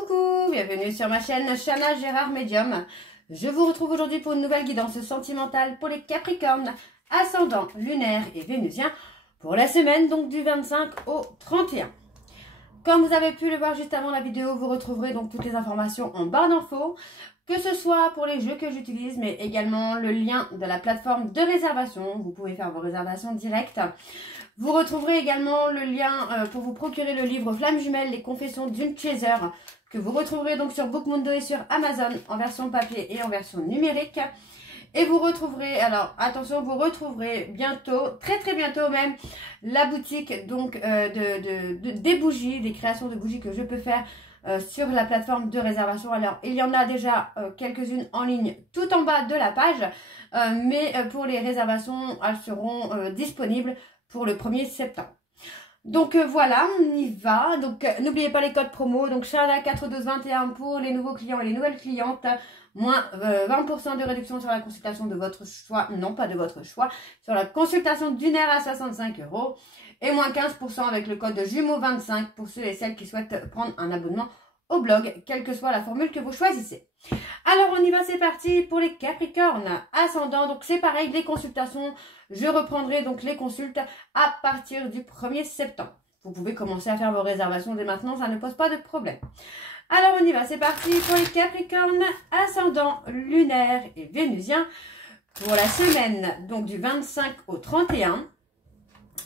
Coucou, bienvenue sur ma chaîne Chana Gérard Médium. Je vous retrouve aujourd'hui pour une nouvelle guidance sentimentale pour les Capricornes, ascendant, lunaire et vénusien pour la semaine donc du 25 au 31. Comme vous avez pu le voir juste avant la vidéo, vous retrouverez donc toutes les informations en barre d'infos, que ce soit pour les jeux que j'utilise, mais également le lien de la plateforme de réservation. Vous pouvez faire vos réservations directes. Vous retrouverez également le lien pour vous procurer le livre Flamme Jumelle, les confessions d'une chaser, que vous retrouverez donc sur Bookmundo et sur Amazon en version papier et en version numérique. Et vous retrouverez, alors attention, vous retrouverez bientôt, très bientôt même, la boutique donc des bougies, des créations de bougies que je peux faire sur la plateforme de réservation. Alors il y en a déjà quelques-unes en ligne tout en bas de la page, mais pour les réservations, elles seront disponibles pour le 1er septembre. Donc voilà, on y va. Donc n'oubliez pas les codes promo. Donc Chana 41221 pour les nouveaux clients et les nouvelles clientes. Moins 20% de réduction sur la consultation de votre choix. Non, pas de votre choix. Sur la consultation d'une heure à 65 €. Et moins 15% avec le code jumeau25 pour ceux et celles qui souhaitent prendre un abonnement au blog, quelle que soit la formule que vous choisissez. Alors on y va, c'est parti pour les Capricornes ascendants. Donc c'est pareil, les consultations, je reprendrai donc les consultes à partir du 1er septembre. Vous pouvez commencer à faire vos réservations dès maintenant, ça ne pose pas de problème. Alors on y va, c'est parti pour les Capricornes ascendants, lunaires et vénusiens pour la semaine donc du 25 au 31.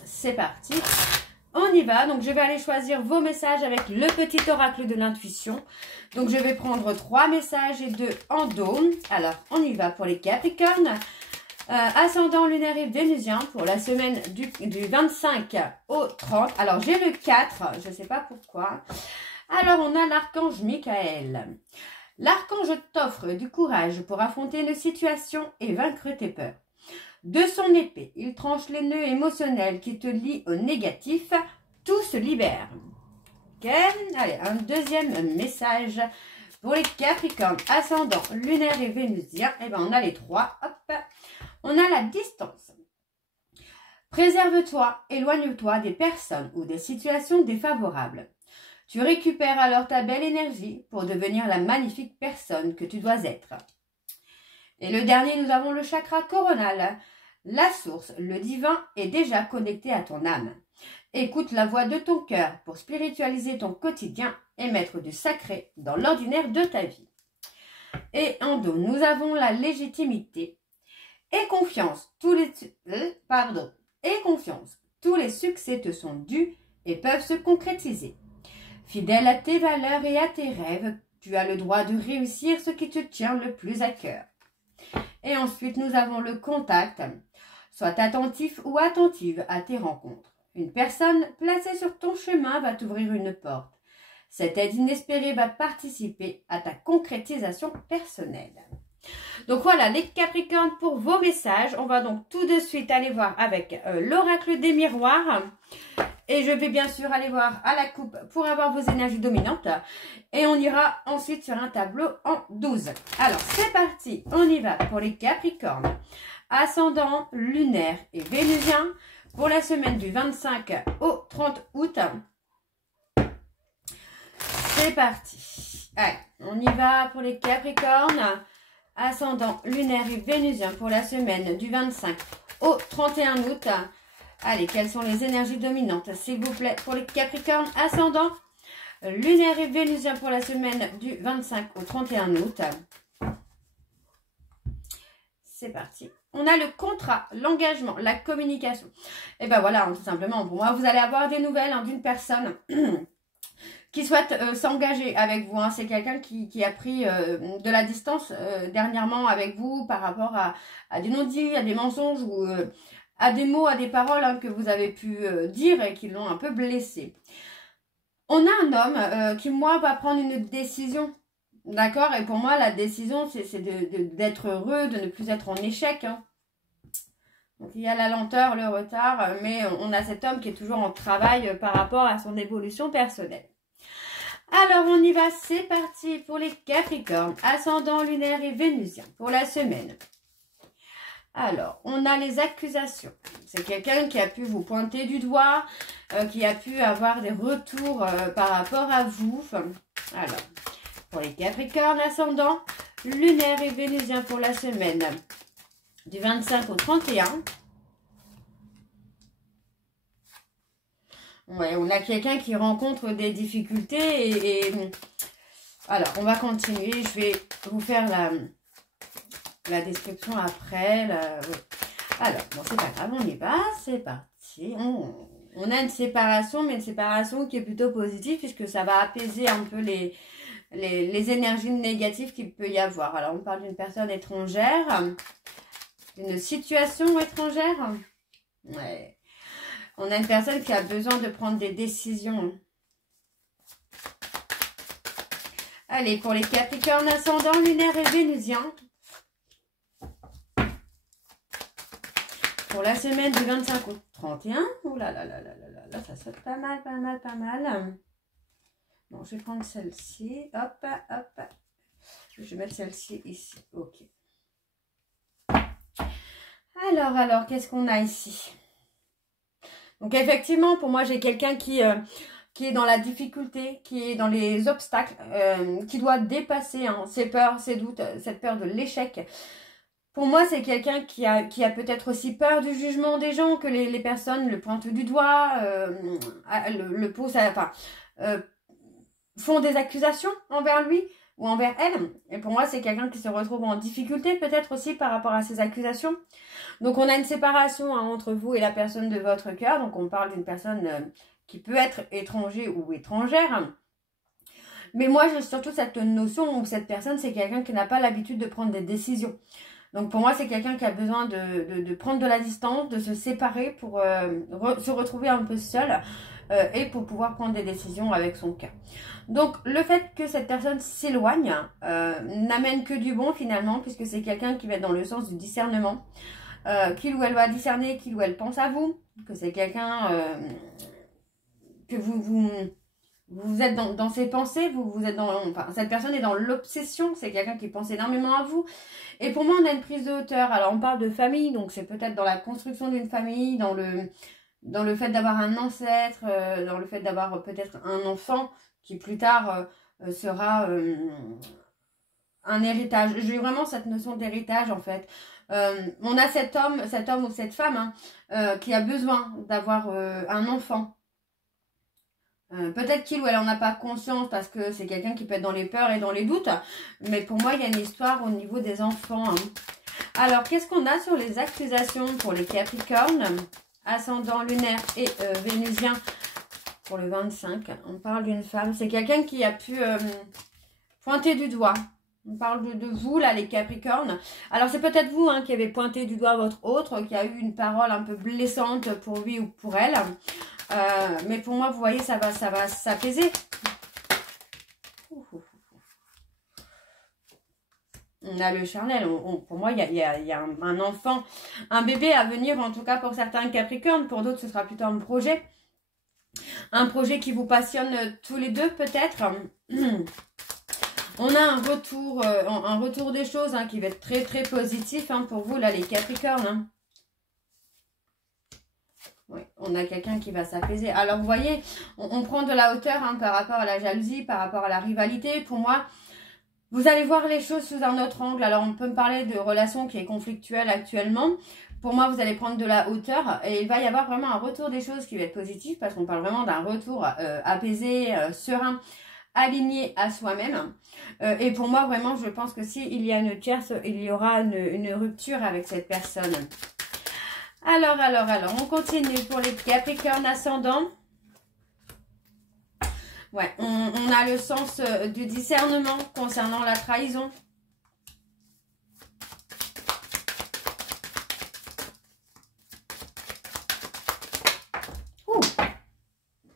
C'est parti. On y va, donc je vais aller choisir vos messages avec le petit oracle de l'intuition. Donc je vais prendre 3 messages et 2 en dos. Alors on y va pour les Capricornes, ascendant, lunaire et vénusien pour la semaine du 25 au 30. Alors j'ai le 4, je ne sais pas pourquoi. Alors on a l'archange Michael. L'archange t'offre du courage pour affronter une situation et vaincre tes peurs. De son épée, il tranche les nœuds émotionnels qui te lient au négatif. Tout se libère. Ok, allez, un deuxième message pour les Capricornes, ascendant, lunaire et vénusien. Eh bien, on a les 3. Hop, on a la distance. Préserve-toi, éloigne-toi des personnes ou des situations défavorables. Tu récupères alors ta belle énergie pour devenir la magnifique personne que tu dois être. Et le dernier, nous avons le chakra coronal. La source, le divin, est déjà connecté à ton âme. Écoute la voix de ton cœur pour spiritualiser ton quotidien et mettre du sacré dans l'ordinaire de ta vie. Et en dos, nous avons la légitimité et confiance. Tous les succès te sont dus et peuvent se concrétiser. Fidèle à tes valeurs et à tes rêves, tu as le droit de réussir ce qui te tient le plus à cœur. Et ensuite, nous avons le contact. Sois attentif ou attentive à tes rencontres. Une personne placée sur ton chemin va t'ouvrir une porte. Cette aide inespérée va participer à ta concrétisation personnelle. Donc voilà les Capricornes pour vos messages. On va donc tout de suite aller voir avec l'oracle des miroirs. Et je vais bien sûr aller voir à la coupe pour avoir vos énergies dominantes. Et on ira ensuite sur un tableau en 12. Alors c'est parti, on y va pour les Capricornes, ascendant, lunaire et vénusien pour la semaine du 25 au 30 août. C'est parti. Allez, on y va pour les Capricornes, ascendant, lunaire et vénusien pour la semaine du 25 au 31 août. Allez, quelles sont les énergies dominantes, s'il vous plaît, pour les Capricornes ascendants, lunaire et vénusien pour la semaine du 25 au 31 août. C'est parti. On a le contrat, l'engagement, la communication. Et ben voilà, tout simplement, pour moi, vous allez avoir des nouvelles d'une personne qui souhaite s'engager avec vous. C'est quelqu'un qui a pris de la distance dernièrement avec vous par rapport à des non-dits, à des mensonges ou à des mots, à des paroles que vous avez pu dire et qui l'ont un peu blessé. On a un homme qui, moi, va prendre une décision. D'accord? Et pour moi, la décision, c'est d'être heureux, de ne plus être en échec. Donc, il y a la lenteur, le retard, mais on a cet homme qui est toujours en travail par rapport à son évolution personnelle. Alors, on y va, c'est parti pour les Capricornes, ascendant, lunaire et vénusien pour la semaine. Alors, on a les accusations. C'est quelqu'un qui a pu vous pointer du doigt, qui a pu avoir des retours par rapport à vous. Alors, pour les Capricornes ascendant, lunaire et vénusien pour la semaine du 25 au 31. Ouais, on a quelqu'un qui rencontre des difficultés alors, on va continuer. Je vais vous faire la description après. Ouais. Alors, bon, c'est pas grave, on y va. C'est parti. On a une séparation, mais une séparation qui est plutôt positive puisque ça va apaiser un peu les énergies négatives qu'il peut y avoir. Alors, on parle d'une personne étrangère, d'une situation étrangère. Ouais. On a une personne qui a besoin de prendre des décisions. Allez, pour les Capricornes ascendant, lunaire et vénusien. Pour la semaine du 25 au 31. Oh là là là là là là là, ça saute pas mal, pas mal, pas mal. Bon, je vais prendre celle-ci. Hop, hop. Je vais mettre celle-ci ici. Ok. Alors, qu'est-ce qu'on a ici? Donc, effectivement, pour moi, j'ai quelqu'un qui est dans la difficulté, qui est dans les obstacles, qui doit dépasser ses peurs, ses doutes, cette peur de l'échec. Pour moi, c'est quelqu'un qui a peut-être aussi peur du jugement des gens, que les personnes le pointent du doigt, le poussent font des accusations envers lui ou envers elle. Et pour moi, c'est quelqu'un qui se retrouve en difficulté peut-être aussi par rapport à ces accusations. Donc, on a une séparation entre vous et la personne de votre cœur. Donc, on parle d'une personne qui peut être étranger ou étrangère. Mais moi, j'ai surtout cette notion où cette personne, c'est quelqu'un qui n'a pas l'habitude de prendre des décisions. Donc, pour moi, c'est quelqu'un qui a besoin de prendre de la distance, de se séparer pour se retrouver un peu seul et pour pouvoir prendre des décisions avec son cœur. Donc, le fait que cette personne s'éloigne n'amène que du bon finalement, puisque c'est quelqu'un qui va être dans le sens du discernement, qu'il ou elle va discerner, qu'il ou elle pense à vous, que c'est quelqu'un que vous êtes dans ses pensées, vous êtes enfin, cette personne est dans l'obsession, c'est quelqu'un qui pense énormément à vous. Et pour moi, on a une prise de hauteur. Alors, on parle de famille, donc c'est peut-être dans la construction d'une famille, dans le fait d'avoir un ancêtre, dans le fait d'avoir peut-être un enfant qui plus tard sera un héritage. J'ai vraiment cette notion d'héritage en fait. On a cet homme ou cette femme qui a besoin d'avoir un enfant. Peut-être qu'il ou elle en a pas conscience parce que c'est quelqu'un qui peut être dans les peurs et dans les doutes. Mais pour moi, il y a une histoire au niveau des enfants. Alors, qu'est-ce qu'on a sur les accusations pour les Capricornes, ascendant lunaire et vénusien pour le 25? On parle d'une femme. C'est quelqu'un qui a pu pointer du doigt. On parle de vous, là, les Capricornes. Alors, c'est peut-être vous qui avez pointé du doigt votre autre, qui a eu une parole un peu blessante pour lui ou pour elle. Mais pour moi, vous voyez, ça va s'apaiser. On a le charnel. Pour moi, il y a un enfant, un bébé à venir, en tout cas pour certains Capricornes. Pour d'autres, ce sera plutôt un projet. Un projet qui vous passionne tous les deux, peut-être. On a un retour des choses qui va être très, très positif pour vous, là, les Capricornes. Oui, on a quelqu'un qui va s'apaiser. Alors, vous voyez, on prend de la hauteur par rapport à la jalousie, par rapport à la rivalité. Pour moi, vous allez voir les choses sous un autre angle. Alors, on peut me parler de relation qui est conflictuelle actuellement. Pour moi, vous allez prendre de la hauteur et il va y avoir vraiment un retour des choses qui va être positif parce qu'on parle vraiment d'un retour apaisé, serein, aligné à soi-même. Et pour moi, vraiment, je pense que s'il y a une tierce, il y aura une rupture avec cette personne. Alors, on continue pour les Capricornes ascendants. Ouais, on a le sens du discernement concernant la trahison.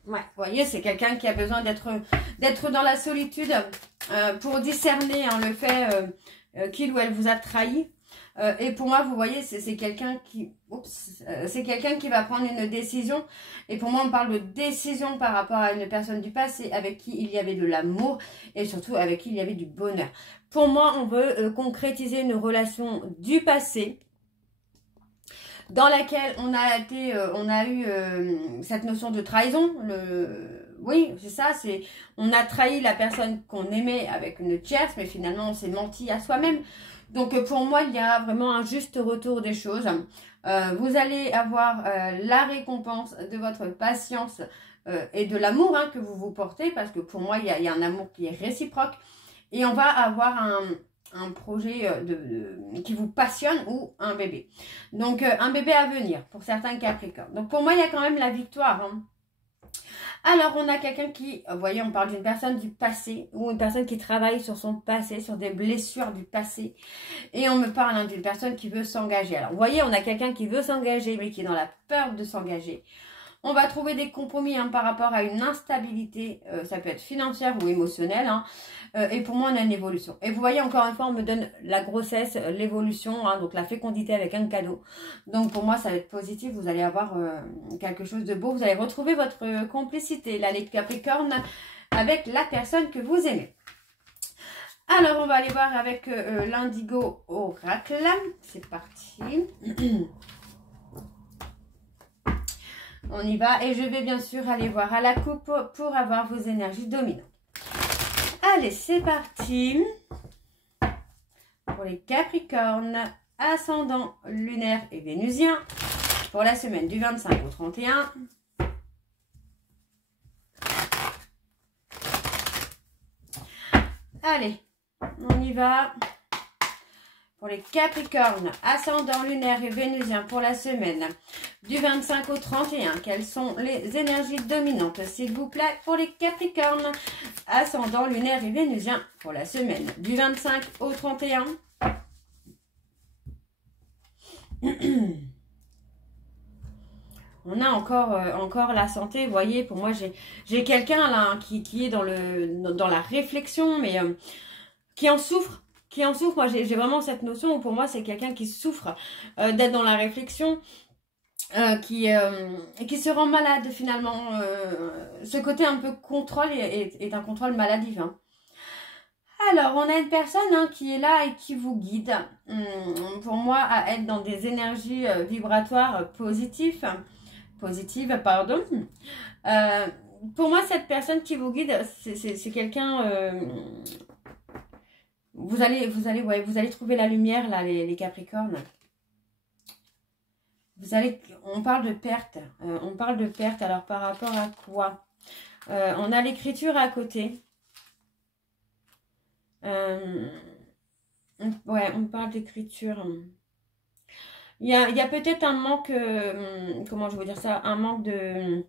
Ouais, vous voyez, c'est quelqu'un qui a besoin d'être dans la solitude pour discerner le fait qu'il ou elle vous a trahi. Et pour moi, vous voyez, c'est quelqu'un qui va prendre une décision. Et pour moi, on parle de décision par rapport à une personne du passé avec qui il y avait de l'amour et surtout avec qui il y avait du bonheur. Pour moi, on veut concrétiser une relation du passé dans laquelle on a eu cette notion de trahison. oui, c'est ça, on a trahi la personne qu'on aimait avec une tierce, mais finalement on s'est menti à soi-même. Donc pour moi, il y a vraiment un juste retour des choses. Vous allez avoir la récompense de votre patience et de l'amour que vous vous portez, parce que pour moi, il y a un amour qui est réciproque. Et on va avoir un projet qui vous passionne ou un bébé. Donc un bébé à venir pour certains Capricornes. Donc pour moi, il y a quand même la victoire. Alors, on a quelqu'un qui, vous voyez, on parle d'une personne du passé, ou une personne qui travaille sur son passé, sur des blessures du passé. Et on me parle d'une personne qui veut s'engager. Alors, vous voyez, on a quelqu'un qui veut s'engager, mais qui est dans la peur de s'engager. On va trouver des compromis par rapport à une instabilité, ça peut être financière ou émotionnelle. Et pour moi, on a une évolution. Et vous voyez, encore une fois, on me donne la grossesse, l'évolution, donc la fécondité avec un cadeau. Donc pour moi, ça va être positif. Vous allez avoir quelque chose de beau. Vous allez retrouver votre complicité, là, les Capricornes, avec la personne que vous aimez. Alors, on va aller voir avec l'Indigo Oracle. C'est parti. On y va. Et je vais bien sûr aller voir à la coupe pour avoir vos énergies dominantes. Allez, c'est parti. Pour les Capricornes, ascendant lunaire et vénusien. Pour la semaine du 25 au 31. Allez, on y va. Pour les Capricornes, ascendant lunaire et vénusien pour la semaine du 25 au 31. Quelles sont les énergies dominantes, s'il vous plaît, pour les Capricornes, ascendant lunaire et vénusien pour la semaine du 25 au 31. On a encore la santé, vous voyez, pour moi, j'ai quelqu'un là qui est dans la réflexion, mais qui en souffre. Moi, j'ai vraiment cette notion où pour moi, c'est quelqu'un qui souffre d'être dans la réflexion, qui se rend malade finalement. Ce côté un peu contrôle est un contrôle maladif. Alors, on a une personne qui est là et qui vous guide, pour moi, à être dans des énergies vibratoires positives. Pour moi, cette personne qui vous guide, c'est quelqu'un... Vous allez trouver la lumière, là, les Capricornes. On parle de perte. Alors, par rapport à quoi? On a l'écriture à côté. On parle d'écriture. Il y a peut-être un manque, comment je veux dire ça, un manque de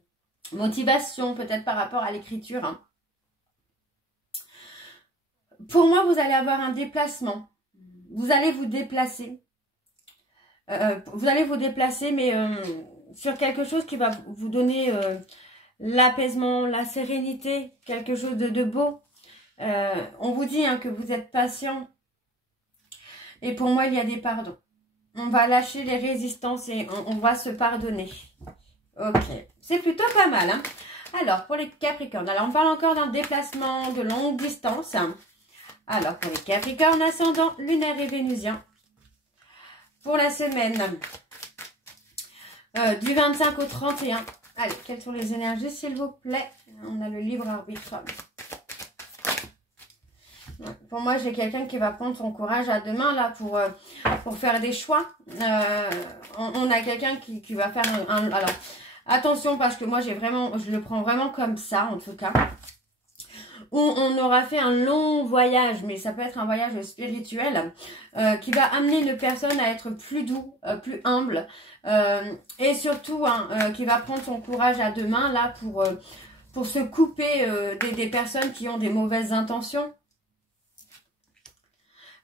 motivation, peut-être par rapport à l'écriture. Pour moi, vous allez avoir un déplacement. Vous allez vous déplacer. Mais sur quelque chose qui va vous donner l'apaisement, la sérénité, quelque chose de beau. On vous dit que vous êtes patient. Et pour moi, il y a des pardons. On va lâcher les résistances et on va se pardonner. Ok, c'est plutôt pas mal. Alors, pour les Capricornes, alors on parle encore d'un déplacement de longue distance. Alors, pour les Capricornes, ascendant lunaire et vénusien, pour la semaine du 25 au 31. Allez, quelles sont les énergies, s'il vous plaît? On a le libre arbitre. Pour moi, j'ai quelqu'un qui va prendre son courage à deux mains là pour faire des choix. On a quelqu'un qui va faire alors, attention parce que moi, je le prends vraiment comme ça, en tout cas. Où on aura fait un long voyage, mais ça peut être un voyage spirituel qui va amener une personne à être plus doux, plus humble et surtout qui va prendre son courage à deux mains là pour se couper des personnes qui ont des mauvaises intentions.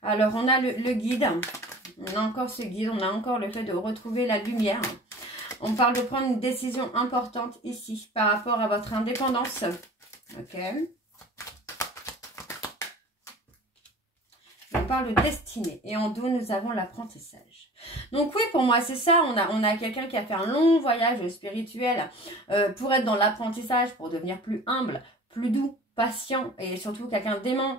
Alors, on a le guide, on a encore ce guide, on a encore le fait de retrouver la lumière. On parle de prendre une décision importante ici par rapport à votre indépendance. Ok. On parle de destinée et en dos, nous avons l'apprentissage. Donc oui, pour moi, c'est ça. On a quelqu'un qui a fait un long voyage spirituel pour être dans l'apprentissage, pour devenir plus humble, plus doux, patient et surtout quelqu'un d'aimant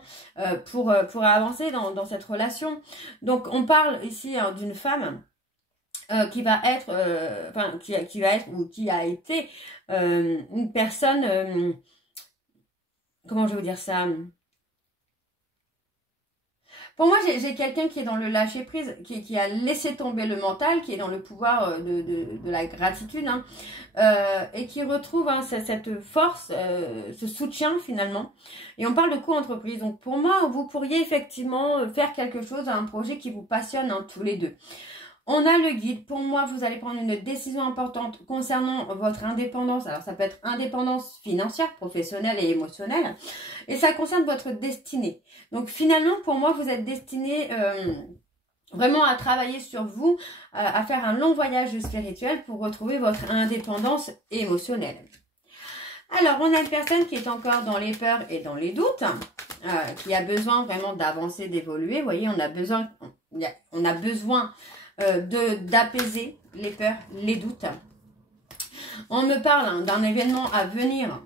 pour avancer dans cette relation. Donc, on parle ici d'une femme qui va être, qui va être ou qui a été une personne comment je vais vous dire ça? Pour moi, j'ai quelqu'un qui est dans le lâcher prise, qui a laissé tomber le mental, qui est dans le pouvoir de la gratitude, hein, et qui retrouve hein, cette force, ce soutien finalement. Et on parle de co-entreprise. Donc pour moi, vous pourriez effectivement faire quelque chose, un projet qui vous passionne hein, tous les deux. On a le guide. Pour moi, vous allez prendre une décision importante concernant votre indépendance. Alors, ça peut être indépendance financière, professionnelle et émotionnelle. Et ça concerne votre destinée. Donc, finalement, pour moi, vous êtes destiné vraiment à travailler sur vous, à faire un long voyage spirituel pour retrouver votre indépendance émotionnelle. Alors, on a une personne qui est encore dans les peurs et dans les doutes, qui a besoin vraiment d'avancer, d'évoluer. Vous voyez, on a besoin d'apaiser les peurs, les doutes. On me parle hein, d'un événement à venir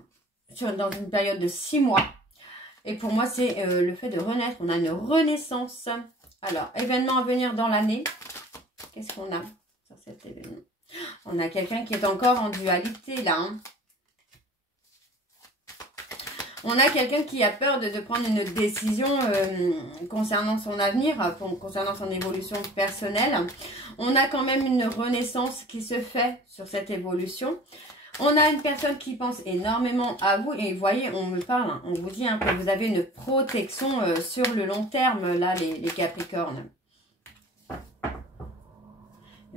dans une période de 6 mois. Et pour moi, c'est le fait de renaître. On a une renaissance. Alors, événement à venir dans l'année. Qu'est-ce qu'on a sur cet événement? On a quelqu'un qui est encore en dualité là. Hein. On a quelqu'un qui a peur de prendre une décision concernant son avenir, concernant son évolution personnelle. On a quand même une renaissance qui se fait sur cette évolution. On a une personne qui pense énormément à vous. Et vous voyez, on me parle, hein, on vous dit hein, que vous avez une protection sur le long terme, là, les Capricornes.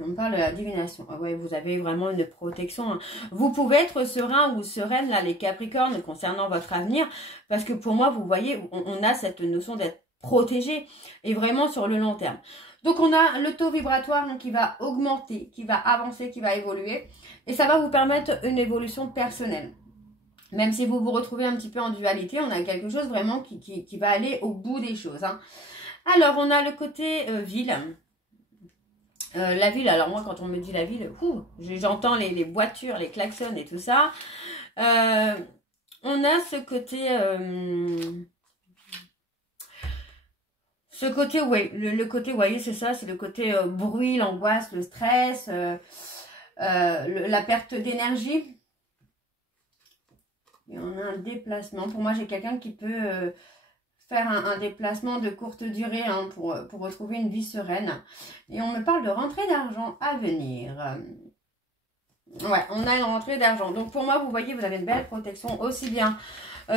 On me parle de la divination. Ah ouais, vous avez vraiment une protection. Hein. Vous pouvez être serein ou sereine, là, les Capricornes, concernant votre avenir. Parce que pour moi, vous voyez, on a cette notion d'être protégé. Et vraiment sur le long terme. Donc, on a le taux vibratoire hein, qui va augmenter, qui va avancer, qui va évoluer. Et ça va vous permettre une évolution personnelle. Même si vous vous retrouvez un petit peu en dualité, on a quelque chose vraiment qui va aller au bout des choses. Hein. Alors, on a le côté ville. La ville, alors moi quand on me dit la ville, j'entends les voitures, les klaxons et tout ça. On a ce côté, oui, le côté, vous voyez, c'est ça, c'est le côté bruit, l'angoisse, le stress, la perte d'énergie. Et on a un déplacement. Pour moi, j'ai quelqu'un qui peut faire un déplacement de courte durée hein, pour retrouver une vie sereine. Et on me parle de rentrée d'argent à venir. Ouais, on a une rentrée d'argent. Donc pour moi, vous voyez, vous avez une belle protection aussi bien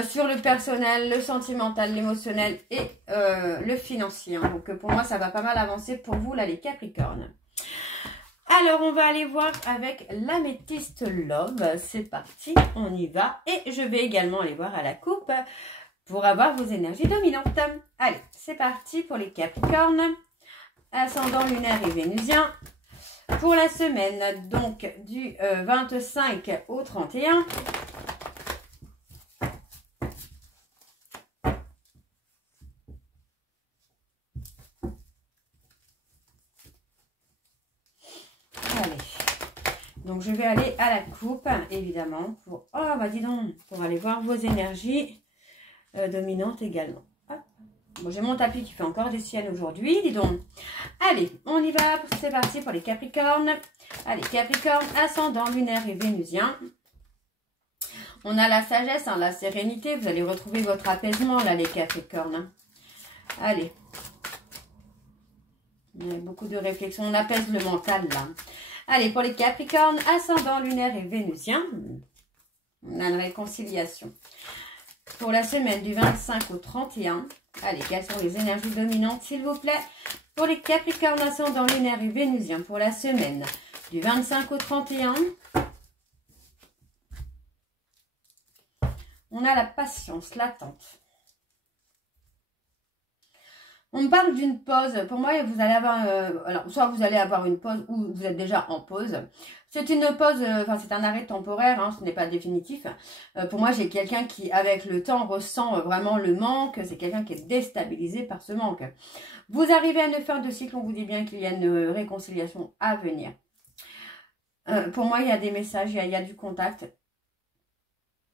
sur le personnel, le sentimental, l'émotionnel et le financier. Hein. Donc pour moi, ça va pas mal avancer pour vous, là, les Capricornes. Alors, on va aller voir avec l'améthyste Love. C'est parti, on y va. Et je vais également aller voir à la coupe pour avoir vos énergies dominantes. Allez, c'est parti pour les Capricornes, ascendant lunaire et vénusien. Pour la semaine, donc du 25 au 31. Allez, donc je vais aller à la coupe, évidemment, pour, oh bah dis donc, pour aller voir vos énergies dominante également. Bon, j'ai mon tapis qui fait encore des siennes aujourd'hui, dis donc. Allez, on y va, c'est parti pour les Capricornes. Allez, Capricorne, ascendant lunaire et vénusien. On a la sagesse, hein, la sérénité. Vous allez retrouver votre apaisement, là, les Capricornes. Allez. Il y a beaucoup de réflexion. On apaise le mental, là. Allez, pour les Capricornes, ascendant lunaire et vénusien. On a une réconciliation. Pour la semaine du 25 au 31. Allez, quelles sont les énergies dominantes, s'il vous plaît, pour les Capricornes ascendant lunaire et vénusien pour la semaine du 25 au 31. On a la patience, l'attente. On me parle d'une pause. Pour moi, vous allez avoir, alors soit vous allez avoir une pause ou vous êtes déjà en pause. C'est une pause, enfin c'est un arrêt temporaire, hein, ce n'est pas définitif. Pour moi, j'ai quelqu'un qui, avec le temps, ressent vraiment le manque. C'est quelqu'un qui est déstabilisé par ce manque. Vous arrivez à une fin de cycle, on vous dit bien qu'il y a une réconciliation à venir. Pour moi, il y a des messages, il y a du contact.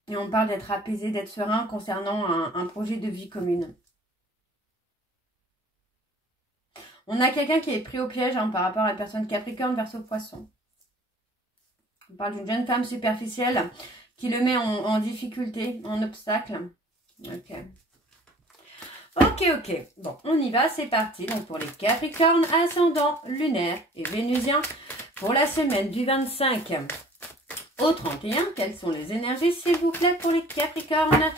Et on parle d'être apaisé, d'être serein concernant un projet de vie commune. On a quelqu'un qui est pris au piège hein, par rapport à la personne Capricorne verso Poisson. On parle d'une jeune femme superficielle qui le met en difficulté, en obstacle. Ok. Ok. Bon, on y va, c'est parti. Donc, pour les Capricornes, ascendant, lunaire et vénusien, pour la semaine du 25 au 31, quelles sont les énergies, s'il vous plaît, pour les Capricornes,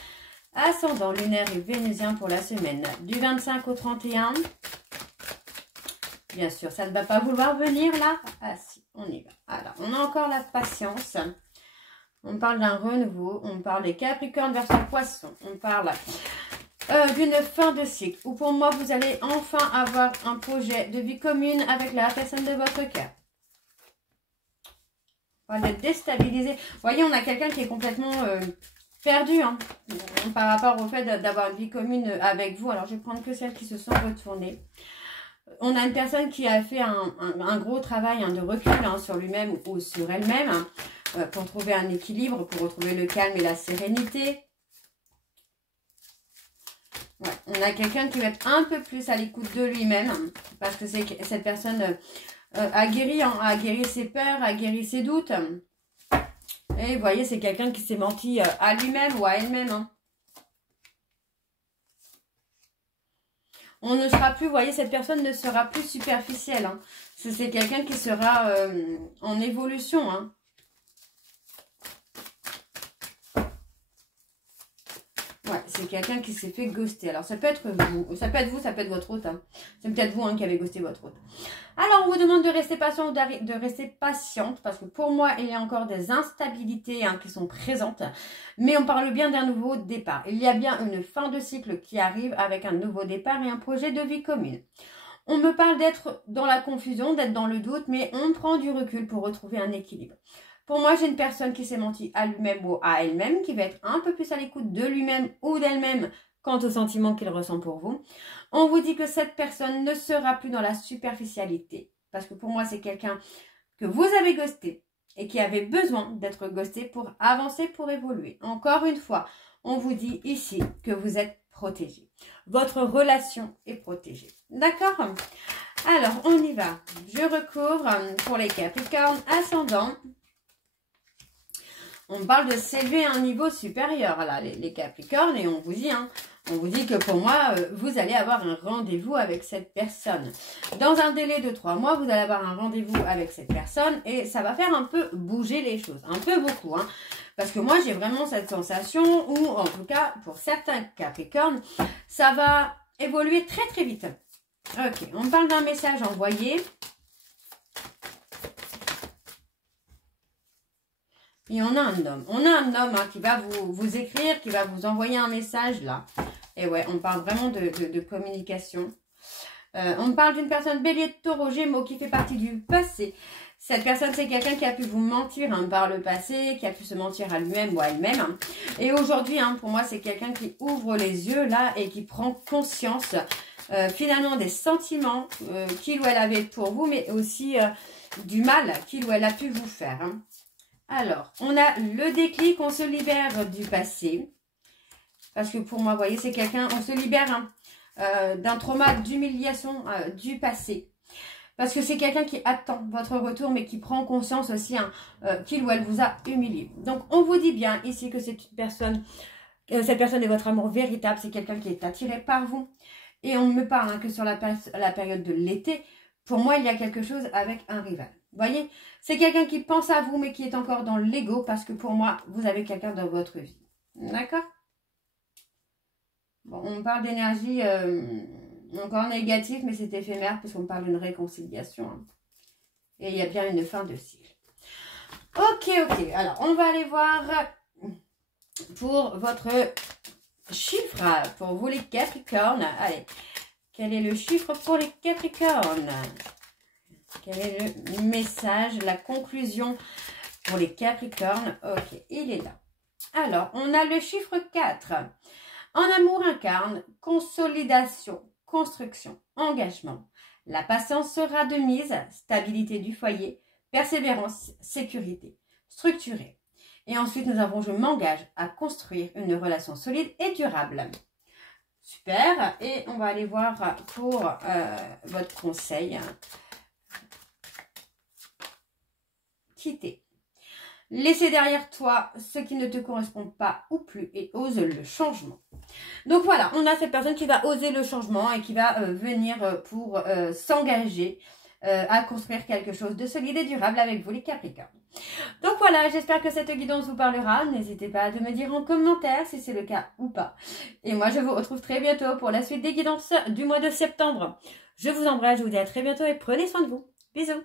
ascendant, lunaire et vénusien, pour la semaine du 25 au 31. Bien sûr, ça ne va pas vouloir venir là. Ah si, on y va. Alors, on a encore la patience. On parle d'un renouveau. On parle des Capricornes versus Poissons. On parle d'une fin de cycle. Ou pour moi, vous allez enfin avoir un projet de vie commune avec la personne de votre cœur. On va être déstabilisé. Vous voyez, on a quelqu'un qui est complètement perdu hein, par rapport au fait d'avoir une vie commune avec vous. Alors, je vais prendre que celles qui se sont retournées. On a une personne qui a fait un gros travail de recul sur lui-même ou sur elle-même pour trouver un équilibre, pour retrouver le calme et la sérénité. Ouais, on a quelqu'un qui va être un peu plus à l'écoute de lui-même parce que cette personne a guéri ses peurs, a guéri ses doutes. Et vous voyez, c'est quelqu'un qui s'est menti à lui-même ou à elle-même. Hein. On ne sera plus, vous voyez, cette personne ne sera plus superficielle. Hein. C'est quelqu'un qui sera en évolution. Hein. Ouais, c'est quelqu'un qui s'est fait ghoster. Alors, ça peut être vous, ça peut être votre hôte. Hein. C'est peut-être vous qui avez ghosté votre hôte. Alors, on vous demande de rester patient ou de rester patiente parce que pour moi, il y a encore des instabilités qui sont présentes. Mais on parle bien d'un nouveau départ. Il y a bien une fin de cycle qui arrive avec un nouveau départ et un projet de vie commune. On me parle d'être dans la confusion, d'être dans le doute, mais on prend du recul pour retrouver un équilibre. Pour moi, j'ai une personne qui s'est menti à lui-même ou à elle-même, qui va être un peu plus à l'écoute de lui-même ou d'elle-même quant aux sentiments qu'il ressent pour vous. On vous dit que cette personne ne sera plus dans la superficialité. Parce que pour moi, c'est quelqu'un que vous avez ghosté et qui avait besoin d'être ghosté pour avancer, pour évoluer. Encore une fois, on vous dit ici que vous êtes protégé. Votre relation est protégée. D'accord? Alors, on y va. Je recouvre pour les Capricornes ascendants. On parle de s'élever à un niveau supérieur, là, les Capricornes, et on vous dit que pour moi, vous allez avoir un rendez-vous avec cette personne. Dans un délai de 3 mois, vous allez avoir un rendez-vous avec cette personne et ça va faire un peu bouger les choses, un peu beaucoup. Hein, parce que moi, j'ai vraiment cette sensation où, en tout cas, pour certains Capricornes, ça va évoluer très très vite. Ok, on parle d'un message envoyé. Et on a un homme. On a un homme qui va vous écrire, qui va vous envoyer un message là. Et ouais, on parle vraiment de communication. On parle d'une personne bélier, taureau, gémeaux qui fait partie du passé. Cette personne, c'est quelqu'un qui a pu vous mentir par le passé, qui a pu se mentir à lui-même ou à elle-même. Hein. Et aujourd'hui, pour moi, c'est quelqu'un qui ouvre les yeux là et qui prend conscience finalement des sentiments qu'il ou elle avait pour vous, mais aussi du mal qu'il ou elle a pu vous faire. Hein. Alors, on a le déclic, on se libère du passé. Parce que pour moi, vous voyez, c'est quelqu'un, on se libère d'un trauma, d'humiliation du passé. Parce que c'est quelqu'un qui attend votre retour, mais qui prend conscience aussi qu'il ou elle vous a humilié. Donc, on vous dit bien ici que cette personne est votre amour véritable. C'est quelqu'un qui est attiré par vous. Et on me parle que sur la période de l'été, pour moi, il y a quelque chose avec un rival. Vous voyez, c'est quelqu'un qui pense à vous, mais qui est encore dans l'ego, parce que pour moi, vous avez quelqu'un dans votre vie. D'accord? Bon, on parle d'énergie encore négative, mais c'est éphémère, puisqu'on parle d'une réconciliation. Hein. Et il y a bien une fin de cycle. Ok. Alors, on va aller voir pour votre chiffre, pour vous les Capricornes. Allez, quel est le chiffre pour les Capricornes? Quel est le message, la conclusion pour les Capricornes? Ok, il est là. Alors, on a le chiffre 4. En amour incarne consolidation, construction, engagement. La patience sera de mise, stabilité du foyer, persévérance, sécurité, structurée. Et ensuite, nous avons je m'engage à construire une relation solide et durable. Super. Et on va aller voir pour votre conseil. Quitter. laisser derrière toi ce qui ne te correspond pas ou plus et ose le changement. Donc voilà, on a cette personne qui va oser le changement et qui va venir pour s'engager à construire quelque chose de solide et durable avec vous les Capricornes. Donc voilà, j'espère que cette guidance vous parlera. N'hésitez pas à me dire en commentaire si c'est le cas ou pas. Et moi, je vous retrouve très bientôt pour la suite des guidances du mois de septembre. Je vous embrasse, je vous dis à très bientôt et prenez soin de vous. Bisous.